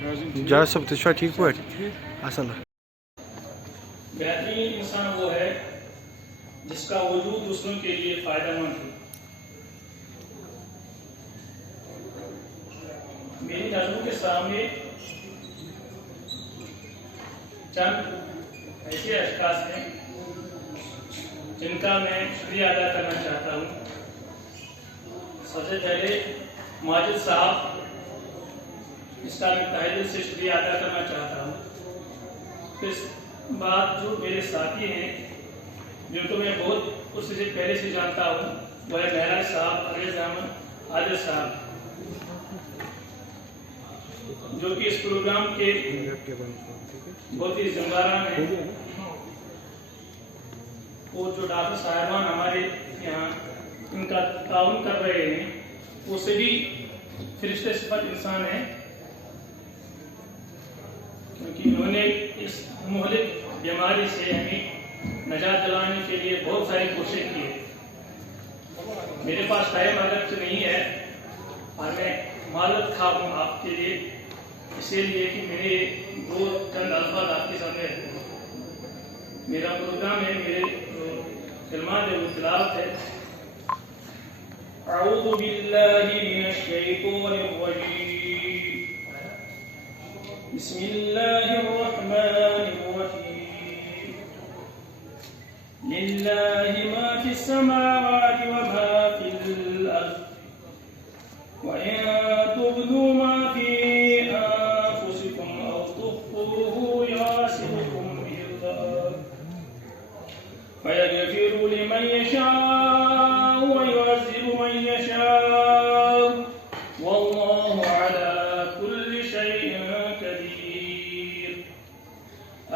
जा सब तो ठीक पे असल बेहतरीन इंसान वो है जिसका वजूद दूसरों के लिए फायदेमंद है। मेरी नजरों के सामने चंद ऐसे अशखास हैं जिनका मैं शुक्रिया अदा करना चाहता हूँ। सबसे पहले माजिद साहब, इसका मैं तहे दिल से शुक्रिया अदा करना चाहता हूँ। इस बात जो मेरे साथी हैं जिनको मैं बहुत उससे पहले से जानता हूँ, वह है महराज साहब, अरेज अहमद, आदिल साहब, जो कि इस प्रोग्राम के बहुत ही जिम्मेदार हैं। और जो डॉक्टर साहिबान हमारे यहाँ इनका ताउन कर रहे हैं, वो सभी फरिश्ते सिफत इंसान हैं, क्योंकि उन्होंने इस मुहलिक बीमारी से हमें नजात दिलाने के लिए बहुत सारी कोशिश की है। मेरे पास टाइम अगर नहीं है और मैं मालूम खा हूँ आपके लिए, इसीलिए कि मेरे दो चंद अल्फाज आपके सामने मेरा प्रोग्राम है, मेरे फिल्मान है वो तिलावत है। अऊज़ु बिल्लाहि मिनश शैतानिर रजीम, बिस्मिल्लाहिर रहमानिर रहीम, लिल्लाहि मा फिस समावाति व मा फिल अर्द व इन तुब्दू मा फी अनफुसिकुम औ तुख्फूहु युहासिबुकुम बिल्लाह फयगफिरु लिमन यशाअ व युअज़्ज़िबु मन यशाअ वल्लाहु अला कुल्लि शैइन क़दीर।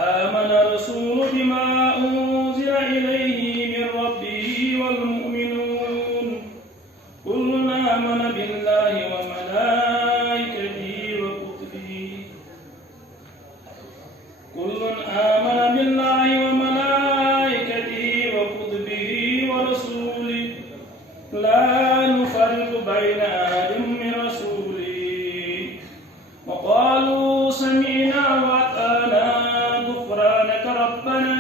आमन रसूलु बिमा उन्ज़िला इलैहि मिन रब्बिहि वल मुमिनून कुल्लुन आमन बिल्लाहि व मलाइकतिहि व कुतुबिहि कुल्लुन आमन बिल्लाहि व मलाइकतिहि व कुतुबिहि व रसूलिहि ला नुफ़र्रिक़ु बैन अहदिन मिन रसूलिहि व क़ालू समिअना व अताअना गुफ़्रानक रब्बना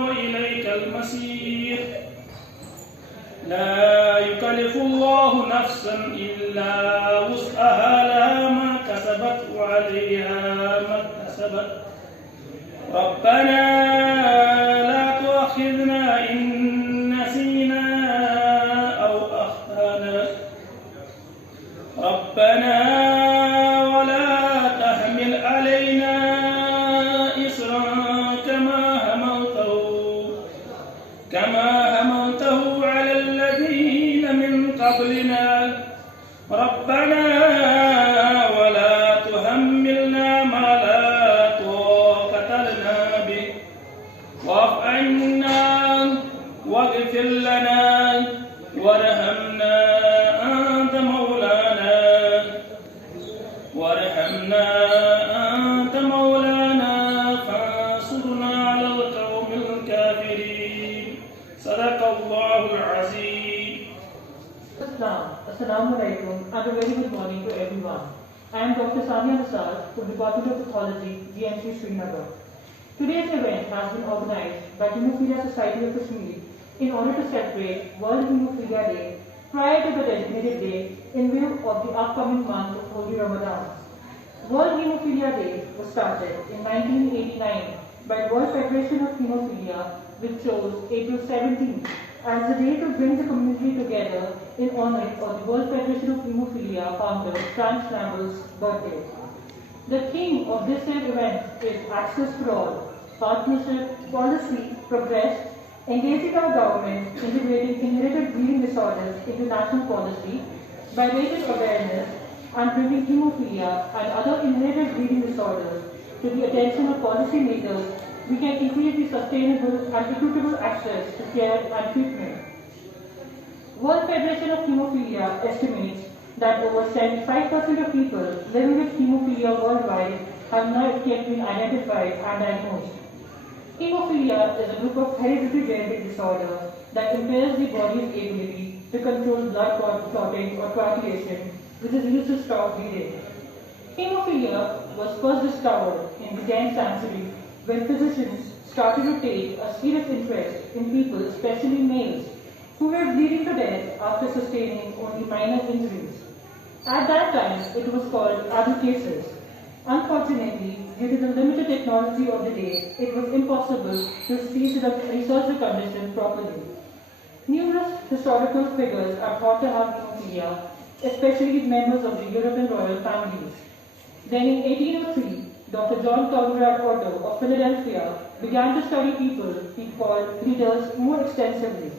व इलैकल मसीर। ला युकल्लिफ़ुल्लाहु नफ़्सन इल्ला वुस्अहा लहा मा कसबत व अलैहा मा इक्तसबत। रब्बना ला तुअख़िज़ना इन नसीना औ अख़्ताना। रब्बना व ला तहमिल अलैना इसरन कमा हमलतहु अलल लज़ीना मिन क़ब्लिना। रब्बना व ला तुहम्मिलना मा ला ताक़त लना बिहि वाफ़ अन्ना वग़फ़िर लना वरहमना अंत मौलाना फ़ांसुरना अलल क़ौमिल काफ़िरीन। सदक़ल्लाहुल अज़ीम। Assalamu alaikum and a very good morning to everyone. I am Dr. Sania Nisar from Department of Pathology, GMC Srinagar. Today's event has been organized by Hemophilia Society of Kashmir in order to celebrate World Hemophilia Day prior to the designated day in view of the upcoming month of Holy Ramadan. World Hemophilia Day was started in 1989 by the World Federation of Hemophilia, which chose April 17th as the day to bring the community together in honor of the World Federation of Hemophilia founder Franz Schnabel's birthday. The theme of this year's event is Access for All, Partnership, Policy, Progress, engaging our government, integrating inherited bleeding disorders into national policy by raising awareness and bringing hemophilia and other inherited bleeding disorders to the attention of policymakers. We can increase the sustainable and equitable access to care and treatment. World Federation of Hemophilia estimates that over 75% of people living with hemophilia worldwide have not yet been identified and diagnosed. Hemophilia is a group of hereditary genetic disorders that impairs the body's ability to control blood clotting or coagulation, which is used to stop bleeding. Hemophilia was first discovered in the 10th century when physicians started to take a serious interest in people, especially males, who were bleeding to death after sustaining only minor injuries. At that time, it was called abscesses. Unfortunately, due to the limited technology of the day, it was impossible to research the condition properly. Numerous historical figures are thought to have hemophilia, especially members of the European royal families. Then in 1803, Dr. John Conrad Otto of Philadelphia began to study people he called bleeders more extensively,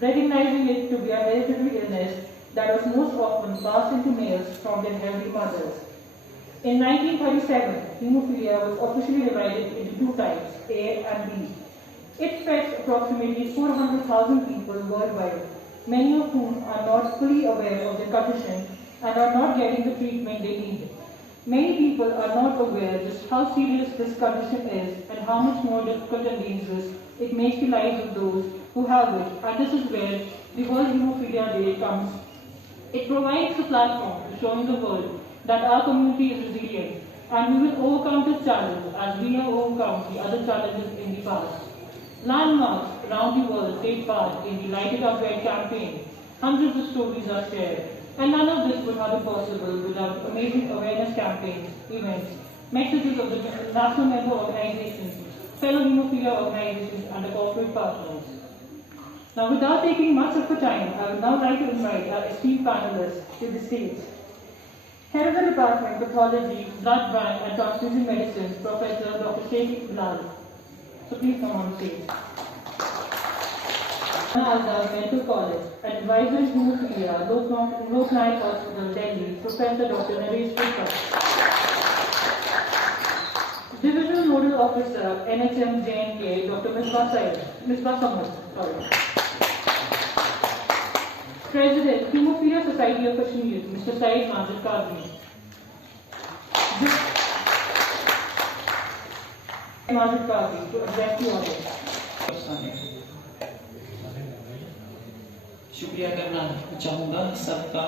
recognizing it to be a hereditary illness that was most often passed into males from their healthy mothers. In 1937, hemophilia was officially divided into two types, A and B. It affects approximately 400,000 people worldwide, many of whom are not fully aware of their condition and are not getting the treatment they need. Many people are not aware just how serious this condition is and how much more difficult and dangerous it makes the lives of those who have it, and this is where the World Hemophilia Day comes. It provides a platform to showing the world that our community is resilient and we will overcome this challenge as we have overcome the other challenges in the past. Landmarks around the world take part in the Light It Up Red campaign. Hundreds of stories are shared, and none of this would have been possible without amazing awareness campaigns, events, messages of the national member organizations, fellow hemophilia organizations, and the corporate partners. Now, without taking much of the time, I would now like to invite our esteemed panelists to the stage. Head of the Department of Pathology, Blood Bank and Transfusion Medicine, Professor Dr. Sheikh Bilal. So please come on stage. Azhar Medical College, Advisor in Hemophilia, Loknayak Hospital, Delhi, Professor Dr. Naresh Gupta. Divisional Nodal Officer, NHM JNK, Dr. Misbah Samad. President, Hemophilia Society of Kashmir, Mr. Saeed Majid Qadri. Majid Qadri to address the audience. शुक्रिया करना चाहूँगा सबका,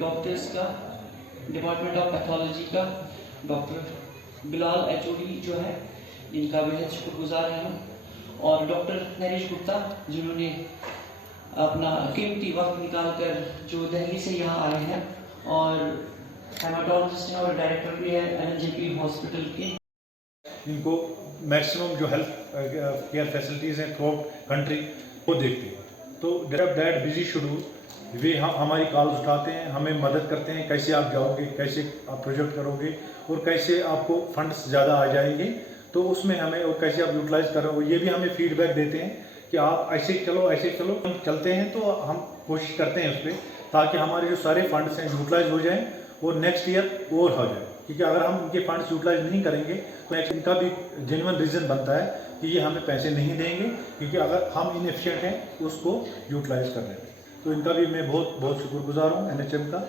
doctors का, department of pathology का, doctor Bilal HOD जो है, इनका बेहद शुक्रगुजार हैं हम, और डॉक्टर नरेश गुप्ता जिन्होंने अपना कीमती वक्त निकालकर जो दिल्ली से यहाँ आए हैं और हेमाटोलॉजिस्ट हैं और डायरेक्टर भी है एनजेपी हॉस्पिटल के। इनको मैक्सिमम जो हेल्थ केयर फैसिलिटीज़ हैं थ्रू कंट्री वो देखते हैं। तो दैट बिजी शेड्यूल वे हमारी कॉल्स उठाते हैं, हमें मदद करते हैं कैसे आप जाओगे, कैसे आप प्रोजेक्ट करोगे और कैसे आपको फंड्स ज़्यादा आ जाएंगे, तो उसमें हमें और कैसे आप यूटिलाइज करोगे ये भी हमें फीडबैक देते हैं कि आप ऐसे चलो हम चलते हैं। तो हम कोशिश करते हैं उस पर ताकि हमारे जो सारे फंड्स हैं यूटिलाइज हो जाएँ और नेक्स्ट ईयर और हो जाए, क्योंकि अगर हम उनके फंड्स यूटिलाइज नहीं करेंगे तो इनका भी जेन्युइन रीज़न बनता है कि ये हमें पैसे नहीं देंगे, क्योंकि अगर हम इनएफिशिएंट हैं उसको यूटिलाइज कर रहे हैं। तो इनका भी मैं बहुत बहुत शुक्रगुजार हूँ एनएचएम का,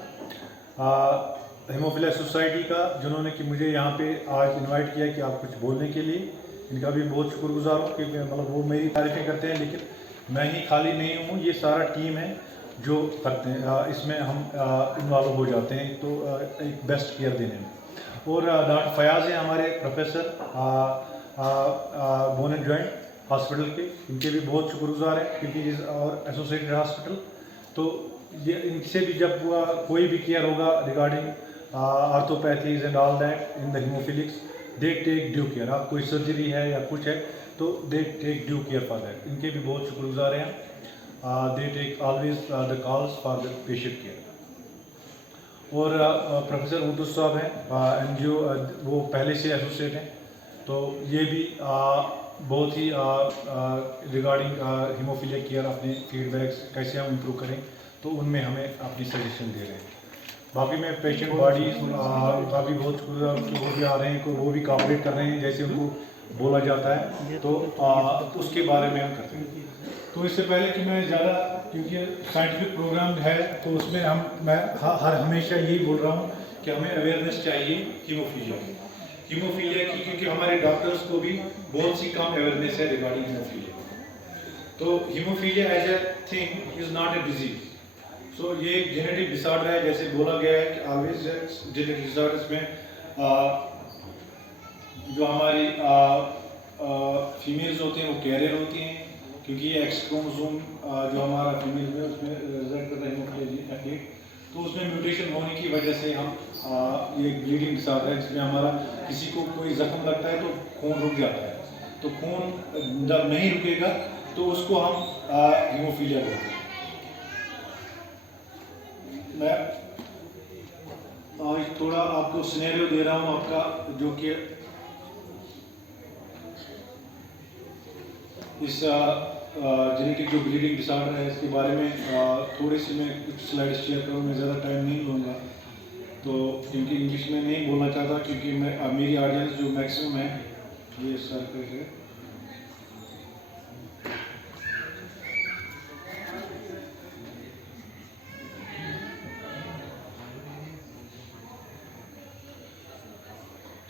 हेमोफिलिया सोसाइटी का, जिन्होंने कि मुझे यहाँ पे आज इनवाइट किया कि आप कुछ बोलने के लिए। इनका भी बहुत शुक्रगुजार हूँ कि मतलब वो मेरी तारीफ़ें करते हैं, लेकिन मैं ही खाली नहीं हूँ, ये सारा टीम है जो करते हैं, इसमें हम इन्वॉल्व हो जाते हैं तो एक बेस्ट केयर देने में। और डॉक्टर फयाज़ हैं हमारे professor bone and joint hospital के, इनके भी बहुत शुक्रगुजार हैं क्योंकि और एसोसिएटेड हॉस्पिटल, तो ये इनसे भी जब कोई भी केयर होगा regarding arthropathies and all that in the haemophilics, they take due care. आप कोई सर्जरी है या कुछ है तो they take due care for that, इनके भी बहुत शुक्रगुजार हैं। They take always the calls for the patient care. और प्रोफेसर उर्दू साहब हैं एनजीओ, वो पहले से एसोसिएट हैं, तो ये भी बहुत ही रिगार्डिंग हीमोफिलिया केयर अपने फीडबैक्स कैसे हम इम्प्रूव करें तो उनमें हमें अपनी सजेशन दे रहे हैं। बाकी मैं पेशेंट बॉडीज का भी बहुत शुक्रिया, वो भी आ रहे हैं, वो भी कॉपरेट कर रहे हैं जैसे उनको बोला जाता है, तो उसके बारे में हम करते हैं। तो इससे पहले कि मैं ज़्यादा, क्योंकि साइंटिफिक प्रोग्राम है तो उसमें मैं हमेशा यही बोल रहा हूँ कि हमें अवेयरनेस चाहिए हीमोफिलिया की, क्योंकि हमारे डॉक्टर्स को भी बहुत सी कम अवेयरनेस है रिगार्डिंग हीमोफिलिया। तो haemophilia as a thing is not a disease. So ये एक जेनेटिक डिसऑर्डर है, जैसे बोला गया है कि ऑलवेज जेनेटिक डिसऑर्डर्स में जो हमारी फीमेल्स होते हैं वो कैरियर होती हैं, क्योंकि ये एक्स क्रोमोसोम जो हमारा फीमेल में उसमें रिजल्ट करता है हीमोफिलिया, तो उसमें म्यूटेशन होने की वजह से हम ये ब्लीडिंग डिसऑर्डर है, जिसमें हमारा किसी को कोई जख्म लगता है तो खून रुक जाता है। तो खून जब नहीं रुकेगा तो उसको हम हीमोफिलिया बोलते हैं। मैं आज थोड़ा आपको सिनेरियो दे रहा हूँ आपका, जो कि इस जेनेटिक जो ब्लीडिंग डिसऑर्डर है इसके बारे में थोड़ी सी मैं कुछ स्लाइड शेयर करूँ। मैं ज़्यादा टाइम नहीं लूँगा तो, क्योंकि इंग्लिश में नहीं बोलना चाहता, क्योंकि मैं मेरी ऑडियंस जो मैक्सिमम है ये सर्कल है।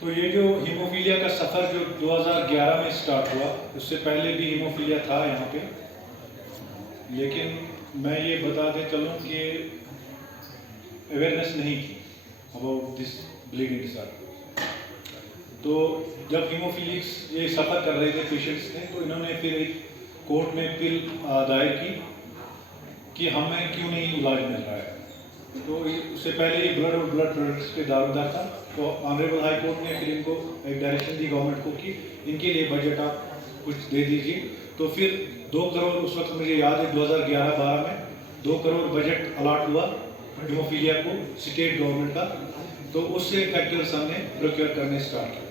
तो ये जो हीमोफीलिया का सफ़र जो 2011 में स्टार्ट हुआ, उससे पहले भी हीमोफीलिया था यहाँ पे, लेकिन मैं ये बताते चलूँ कि अवेयरनेस नहीं थी अबाउट दिस ब्लीडिंग डिसऑर्डर। तो जब हीमोफीलिक्स ये सफ़र कर रहे थे पेशेंट्स ने, तो इन्होंने फिर एक कोर्ट में अपील दायर की कि हमें क्यों नहीं इलाज मिल रहा है। तो उससे पहले ये ब्लड और ब्लड प्रोडक्ट्स पे दारोमदार था। तो ऑनरेबल हाई कोर्ट ने फिर इनको एक डायरेक्शन दी गवर्नमेंट को कि इनके लिए बजट आप कुछ दे दीजिए। तो फिर 2 करोड़, उस वक्त मुझे याद है 2011-12 में 2 करोड़ बजट अलॉट हुआ हीमोफीलिया को स्टेट गवर्नमेंट का। तो उससे फैक्टर्स हमने प्रोक्योर करने स्टार्ट किया।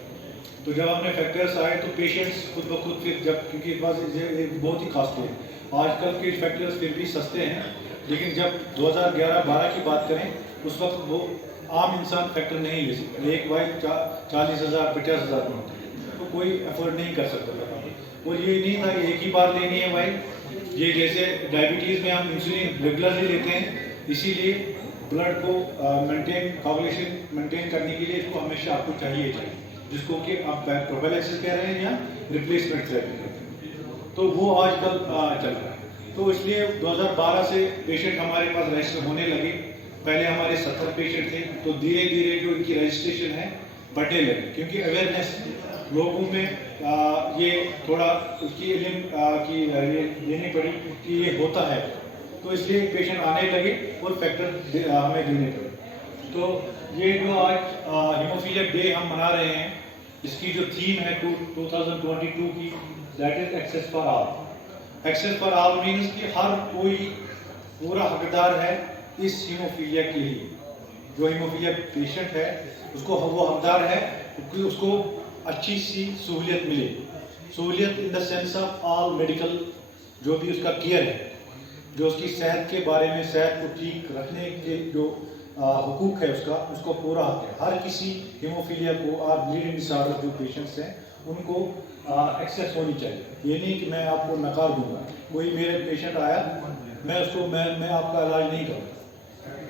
तो जब हमने फैक्टर्स आए तो पेशेंट्स खुद ब खुद फिर जब, क्योंकि बहुत ही कॉस्टली है, आजकल के फैक्टर्स फिर भी सस्ते हैं, लेकिन जब 2011-12 की बात करें उस वक्त वो आम इंसान फैक्टर नहीं ले सकता। एक वाइफ 40,000 50,000 में होती है, तो कोई अफोर्ड नहीं कर सकता था। और ये नहीं था कि एक ही बार लेनी है वाइफ। ये जैसे डायबिटीज़ में हम इंसुलिन रेगुलरली लेते हैं, इसीलिए ब्लड को कोगुलेशन मेंटेन करने के लिए इसको हमेशा आपको चाहिए, जिसको कि आप प्रोफिलैक्सिस कह रहे हैं या रिप्लेसमेंट थेरेपी कहते हैं। तो वो आजकल चल रहा है। तो इसलिए 2012 से पेशेंट हमारे पास रजिस्टर होने लगे। पहले हमारे 70 पेशेंट थे, तो धीरे धीरे जो इनकी रजिस्ट्रेशन है बढ़ने लगी, क्योंकि अवेयरनेस लोगों में ये थोड़ा उसकी इल्म की ये देनी पड़ी कि ये होता है। तो इसलिए पेशेंट आने लगे और फैक्टर हमें देने पड़े। तो ये जो आज हीमोफीलिया डे हम मना रहे हैं, इसकी जो थीम है 2022 की, that is access for all. Access for all means कि हर कोई पूरा हकदार है इस हीमोफीलिया के लिए। जो हीमोफीलिया पेशेंट है उसको वो हकदार है कि उसको अच्छी सी सहूलियत मिले। सहूलियत in the sense of all medical, जो भी उसका केयर है, जो उसकी सेहत के बारे में, सेहत को ठीक रखने के जो हुकूक है उसको पूरा हक है। हर किसी हीमोफीलिया को और ब्लीडिंग डिसऑर्डर जो पेशेंट्स हैं उनको एक्सेस होनी चाहिए। ये नहीं कि मैं आपको नकार दूंगा, कोई मेरे पेशेंट आया मैं उसको मैं आपका इलाज नहीं करूँगा,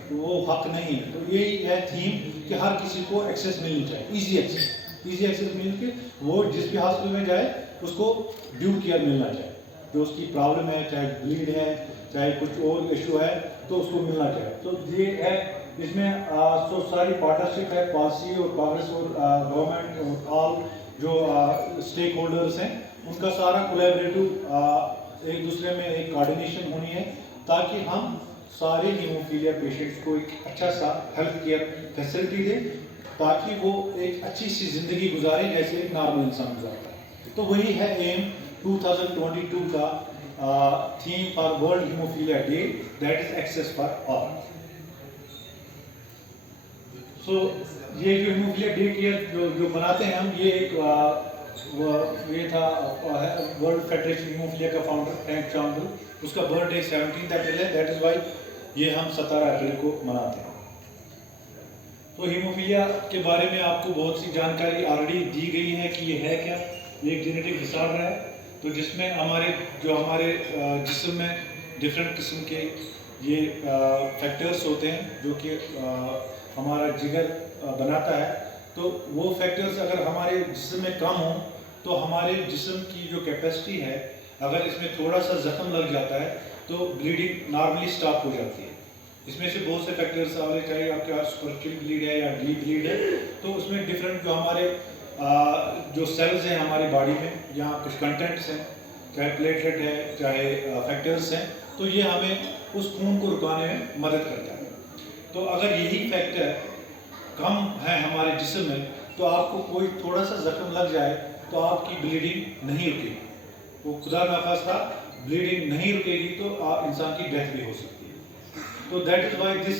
तो वो हक नहीं है। तो यही है थीम कि हर किसी को एक्सेस मिलनी चाहिए, इजी एक्सेस मिल के वो जिस भी हॉस्पिटल में जाए उसको ड्यू केयर मिलना चाहिए। जो उसकी प्रॉब्लम है, चाहे ब्लीड है, चाहे कुछ और इशू है, तो उसको मिलना चाहिए। तो ये है, इसमें तो सारी पार्टनरशिप है, पॉलिसी और कांग्रेस और गवर्नमेंट और ऑल जो स्टेक होल्डर्स हैं, उनका सारा कोलैबोरेटिव एक दूसरे में एक कोऑर्डिनेशन होनी है, ताकि हम सारे हीमोफीलिया पेशेंट्स को एक अच्छा सा हेल्थ केयर फैसिलिटी दें, ताकि वो एक अच्छी सी ज़िंदगी गुजारें जैसे एक नॉर्मल इंसान गुजारता है। तो वही है एम 2022 का theme for world haemophilia day, that is access for all. So ये जो हीमोफीलिया डे केयर जो बनाते हैं हम, ये एक ये था वर्ल्ड फेडरेशन हीमोफीलिया का फाउंडर फ्रैंक चांडल, उसका बर्थडे 17 अप्रैल है, दैट इज वाई ये हम 17 अप्रैल को मनाते हैं। तो हीमोफीलिया के बारे में आपको बहुत सी जानकारी ऑलरेडी दी गई है कि ये है क्या। ये एक जेनेटिक डिसऑर्डर है, तो जिसमें हमारे जिस्म में डिफरेंट किस्म के ये फैक्टर्स होते हैं जो कि हमारा जिगर बनाता है। तो वो फैक्टर्स अगर हमारे जिस्म में कम हो तो हमारे जिस्म की जो कैपेसिटी है, अगर इसमें थोड़ा सा जख्म लग जाता है तो ब्लीडिंग नॉर्मली स्टॉप हो जाती है। इसमें से बहुत से फैक्टर्स आ रहे, चाहे आपके पास सुपरफिशियल ब्लीड है या डीप ब्लीड है, तो उसमें डिफरेंट जो हमारे जो सेल्स हैं हमारी बॉडी में या कुछ कंटेंट्स हैं, चाहे प्लेटलेट है चाहे फैक्टर्स हैं, तो ये हमें उस खून को रुकाने में मदद करता है। तो अगर यही फैक्टर कम है हमारे जिस्म में, तो आपको कोई थोड़ा सा जख्म लग जाए तो आपकी ब्लीडिंग नहीं रुकेगी, वो खुदा ना खास्ता ब्लीडिंग नहीं रुकेगी तो इंसान की डेथ भी हो सकती है। तो दैट इज वाई दिस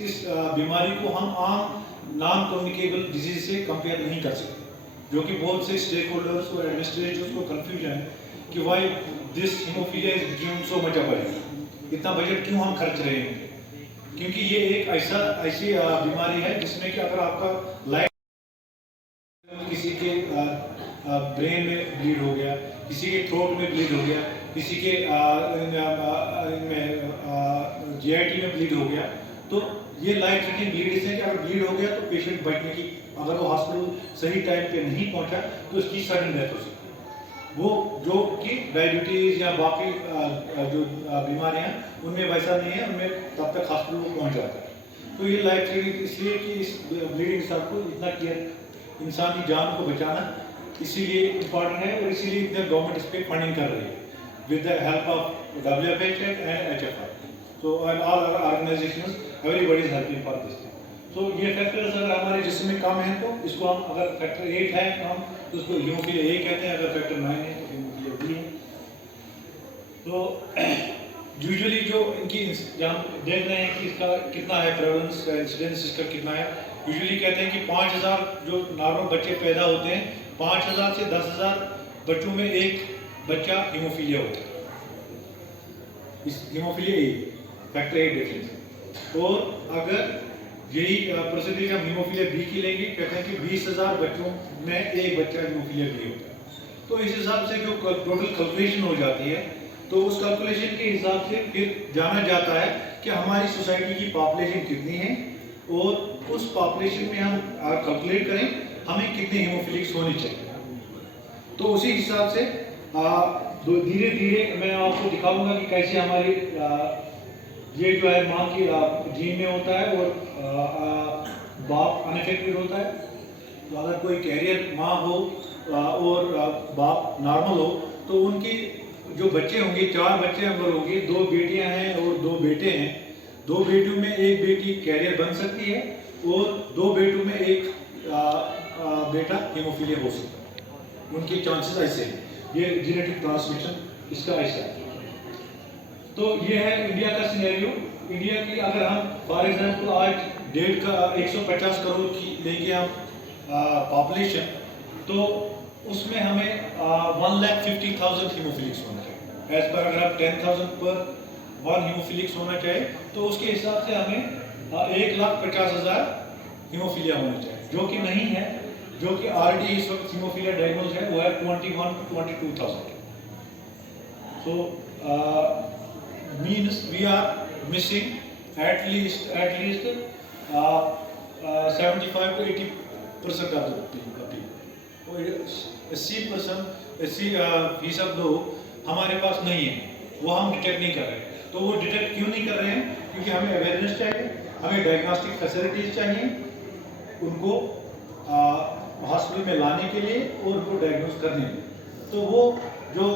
इस बीमारी को हम आम नॉन कम्युनिकेबल डिजीज से कंपेयर नहीं कर सकते, जो कि बहुत से स्टेक होल्डर्स और एडमिनिस्ट्रेटर्स को कंफ्यूजन है कि why this haemophilia is given so much a budget, इतना बजट क्यों हम खर्च रहे हैं, क्योंकि ये एक ऐसी बीमारी है जिसमें कि अगर आपका लाइफ किसी के ब्रेन में ब्लीड हो गया, किसी के थ्रोट में ब्लीड हो गया, किसी के जीआईटी में ब्लीड हो गया, तो ये लाइफ थ्रेटनिंग ब्लीड है कि अगर ब्लीड हो गया तो पेशेंट बचने की, अगर वो हॉस्पिटल सही टाइम पे नहीं पहुंचा तो इसकी सडन डेथ हो सकती है। वो जो कि डायबिटीज़ या बाकी जो बीमारियां उनमें वैसा नहीं है, उनमें तब तक हॉस्पिटल पहुंच जाता है। तो ये लाइफ थ्रेटनिंग इसलिए कि इस ब्लीडिंग सब को इतना केयर, इंसानी जान को बचाना इसीलिए इम्पॉर्टेंट है, और इसीलिए इतने गवर्नमेंट इस पर फंडिंग कर रही है with the help of WHO and HFR। So and all other organizations, everybody is helping for this thing. So ये फैक्टर्स अगर हमारे जिस्म में कम है तो इसको हम, अगर फैक्टर 8 है कम तो उसको हीमोफीलिया A कहते हैं, अगर फैक्टर 9 है तो हीमोफीलिया B है। तो यूजुअली जो इनकी हम देख रहे हैं कि इसका कितना है प्रेवलेंस, इंसिडेंस इसका कितना है, यूजुअली कहते हैं कि 5000 जो नॉर्मल बच्चे पैदा होते हैं, 5000 से 10,000 बच्चों में एक बच्चा हीमोफीलिया होता है, इस हीमोफीलिया A फैक्टर 8 डिफरेंस। और अगर यही परसेंटेज हम हीमोफीलिया बी की लेंगे, कहते हैं कि 20,000 बच्चों में एक बच्चा हीमोफीलिया बी होता है। तो इस हिसाब से जो टोटल कैलकुलेशन हो जाती है, तो उस कैलकुलेशन के हिसाब से फिर जाना जाता है कि हमारी सोसाइटी की पॉपुलेशन कितनी है, और उस पॉपुलेशन में हम कैलकुलेट करें हमें कितने हीमोफिलिक्स होने चाहिए। तो उसी हिसाब से धीरे धीरे मैं आपको दिखाऊंगा कि कैसे हमारी ये जो है माँ की जीन में होता है और बाप अनअफेक्टेड होता है। तो अगर कोई कैरियर माँ हो और बाप नॉर्मल हो, तो उनकी जो बच्चे होंगे, 4 बच्चे अगर होंगे, 2 बेटियां हैं और 2 बेटे हैं, 2 बेटियों में एक बेटी कैरियर बन सकती है और 2 बेटों में एक बेटा हीमोफीलिया हो सकता है। उनके चांसेस ऐसे हैं, ये जेनेटिक ट्रांसमिशन इसका ऐसा है। तो ये है इंडिया का सिनेरियो। इंडिया की अगर हम फॉर एग्जांपल आज 150 करोड़ की लेंगे हम पॉपुलेशन, तो उसमें हमें 1,50,000 हीमोफिलिक्स होना चाहिए। एज पर अगर हम 10,000 पर 1 हीमोफिलिक्स होना चाहिए, तो उसके हिसाब से हमें 1,50,000 हीमोफीलिया होना चाहिए, जो कि नहीं है। जो कि ऑलरेडी इस वक्त हीमोफीलिया डायग्नोज है वो है 21 to 22,000। So means we are missing at least 75 to 80% of the people। 80% लोग हमारे पास नहीं है, वो हम डिटेक्ट नहीं कर रहे हैं। तो वो डिटेक्ट क्यों नहीं कर रहे हैं? क्योंकि हमें अवेयरनेस चाहिए, हमें डायग्नोस्टिक फैसिलिटीज चाहिए उनको हॉस्पिटल में लाने के लिए और उनको डायग्नोज करने के लिए। तो वो जो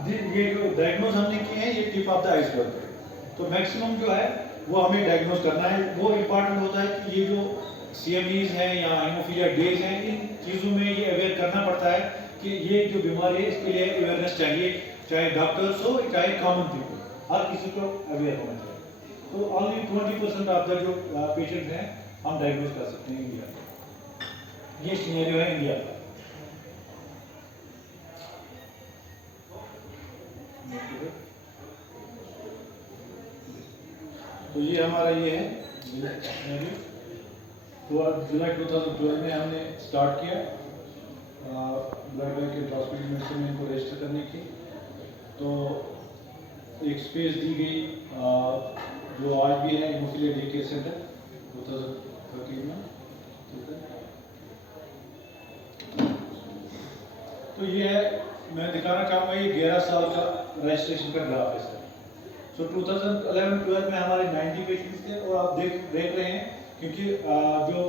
ये जो डायग्नोज हमने किए हैं, ये टिप ऑफ द आइसबर्ग है। तो मैक्सिमम जो है वो हमें डायग्नोज करना है। वो इम्पॉर्टेंट होता है कि ये जो CMEs हैं या हीमोफीलिया डेज हैं, इन चीज़ों में ये अवेयर करना पड़ता है कि ये जो बीमारी है इसके लिए अवेयरनेस चाहिए, चाहे डॉक्टर्स हो चाहे कॉमन पीपल, हर किसी को अवेयर होना चाहिए। तो ओनली 20% ऑफ द जो पेशेंट्स हैं हम डायग्नोज कर सकते हैं इंडिया में। ये सिनेरियो है इंडिया का। तो ये हमारा ये है सिनेरियो। तो अब जुलाई 2012 में हमने स्टार्ट किया ब्लड बैंक के हॉस्पिटल में इनको रजिस्टर करने की। तो एक स्पेस दी गई जो आज भी है हीमोफीलिया डे केयर सेंटर 2013 में। तो ये है, मैं दिखाना चाहूँगा, ये 11 साल का रजिस्ट्रेशन का ग्राफ है सर। तो 2011-12 में हमारे 90 पेशेंट्स थे और आप देख रहे हैं क्योंकि जो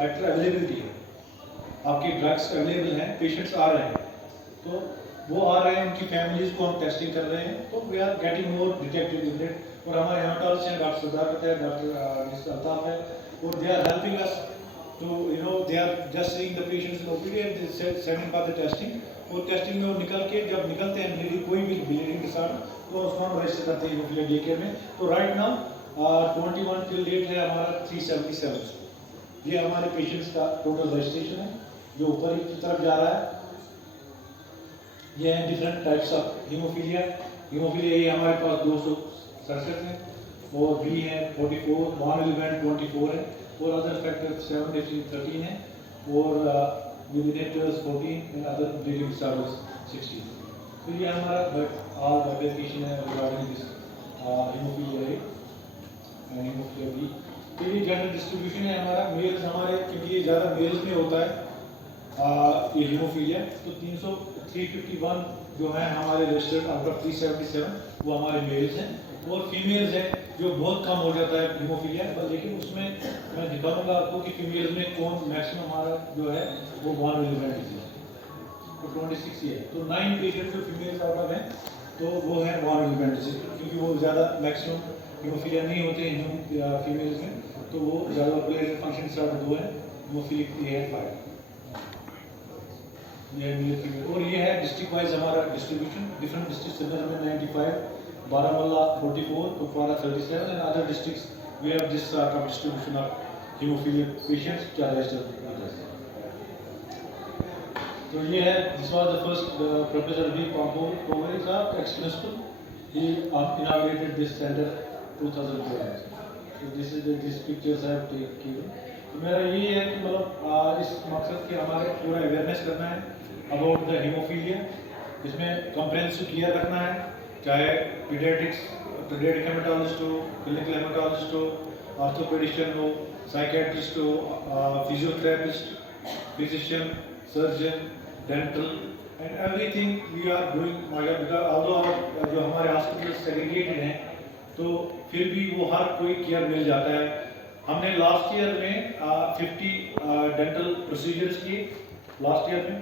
फैक्टर अवेलेबिलिटी है, आपकी ड्रग्स अवेलेबल हैं, पेशेंट्स आ रहे हैं, तो वो आ रहे हैं, उनकी फैमिलीज को हम टेस्टिंग कर रहे हैं, तो we are getting more detective indeed. और हमारे हेमाटोलॉजिस्ट हैं, डॉक्टर सदाकत है, डॉक्टर अल्ताफ है, और they are helping us to they are just seeing the patients in OPD and sending for the testing. और टेस्टिंग में वो निकल के जब निकलते हैं ब्लीडिंग, कोई भी ब्लीडिंग के साथ, तो उसको हम रजिस्टर करते हैं हेमोफीलिया डे केयर में। तो राइट नाउ 21 टिल डेट है हमारा 377। ये हमारे पेशेंट्स का टोटल रजिस्ट्रेशन है जो ऊपर की तरफ जा रहा है। ये हैं डिफरेंट टाइप्स ऑफ हीमोफीलिया। ये हमारे पास 267 है, और बी है 44, नॉन एलिमेंट 24 है, और अदर फैक्टर 7, 13 है, और urinators 14 and other bleeding disorders 16। तो ये हमारा ऑल वेरिफिकेशन है regarding this haemophilia A and haemophilia B. तो ये जनरल डिस्ट्रीब्यूशन है हमारा। मेल्स हमारे, क्योंकि ये ज़्यादा मेल्स में होता है ये हीमोफीलिया, तो 351 जो है हमारे रजिस्टर्ड आउट ऑफ 377 वो हमारे मेल्स हैं, और फीमेल्स हैं जो बहुत कम हो जाता है हीमोफीलिया, लेकिन उसमें मैं दिखाऊंगा आपको कि फीमेल्स में कौन मैक्सिमम हमारा जो है वो 1 एलिमेंट डिजीज है, तो 26 ये है। तो 9 पेशेंट जो फीमेल्स आउट ऑफ हैं तो वो है 1 एलिमेंट डिजीज, क्योंकि वो ज़्यादा मैक्सिमम हीमोफीलिया नहीं होते हैं फीमेल्स में, तो वो ज़्यादा प्लेयर फंक्शन स्टार्ट 2 है, हीमोफीलिक ये है 5। और ये है डिस्ट्रिक्ट वाइज हमारा डिस्ट्रीब्यूशन। डिफरेंट डिस्ट्रिक्ट श्रीनगर में 95, Baramulla 44, Kupwara 37 and other districts we have this sort of distribution of haemophilia patients क्या रजिस्टर्ड। तो ये है, this was the first professor V Pompoy साहब, ex principal, he inaugurated this centre 2012। तो this pictures have taken. तो मेरा ये है कि मतलब इस मकसद के हमारे पूरा अवेयरनेस करना है अबाउट द हीमोफीलिया। इसमें कंप्रेहेंसिव केयर रखना है, चाहे पीडियाट्रिक हेमाटोलॉजिस्ट हो, क्लिनिकल हेमाटोलॉजिस्ट हो, ऑर्थोपेडिशियन हो, साइकियाट्रिस्ट हो, physiotherapist, physician, surgeon, dental and everything we are doing. Although जो हमारे हॉस्पिटल सेग्रीगेटेड हैं, तो फिर भी वो हर कोई केयर मिल जाता है। हमने लास्ट ईयर में 50 डेंटल प्रोसीजर्स किए लास्ट ईयर में।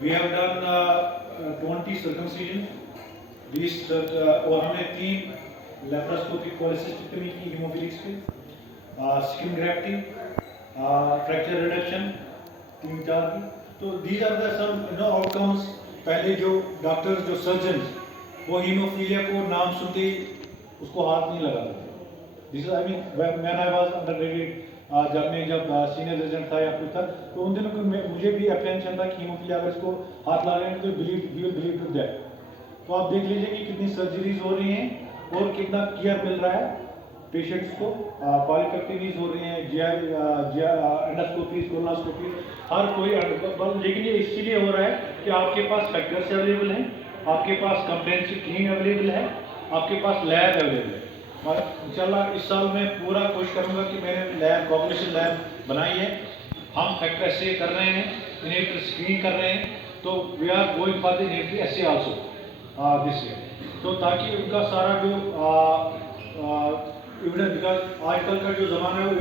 वी हैव डन 20 सर्कमसिजन, 20 और हमने 3 लेप्रोस्कोपिक पॉलीसिस्टेक्टमी की हीमोफिलिक्स पे, स्किन ग्राफ्टिंग, फ्रैक्चर रिडक्शन 3-4 की। तो these are the some outcomes. पहले जो डॉक्टर्स, जो सर्जन, वो हीमोफीलिया को नाम सुनते ही उसको हाथ नहीं लगाते। This I mean when I was undergraduate, जब सीनियर रेजिडेंट था या कुछ था, तो उन दिनों मुझे भी अप्रेंशन था कि हीमोफीलिया अगर इसको हाथ ला रहे हैं तो बिलीव टू दैट। तो आप देख लीजिए कि कितनी सर्जरीज हो रही हैं और कितना केयर मिल रहा है पेशेंट्स को। पॉलीपेक्टमीज हो रही हैं, एंडोस्कोपीज, कोलोनोस्कोपीज, हर कोई। लेकिन ये इसलिए हो रहा है कि आपके पास फैक्टर्स अवेलेबल हैं, आपके पास कंप्रेहेंसिव क्लीन अवेलेबल है, आपके पास लैब अवेलेबल है। और इंशाल्लाह इस साल मैं पूरा कोशिश करूंगा कि मैंने लैब, कोऑपरेशन लैब बनाई है, हम फैक्टर एस्से कर रहे हैं, इनहिबिटर स्क्रीन कर रहे हैं, तो we are going for the inhibitor assay also this year. तो ताकि उनका सारा जो एविडेंस, बिकॉज आजकल का जो ज़माना है वो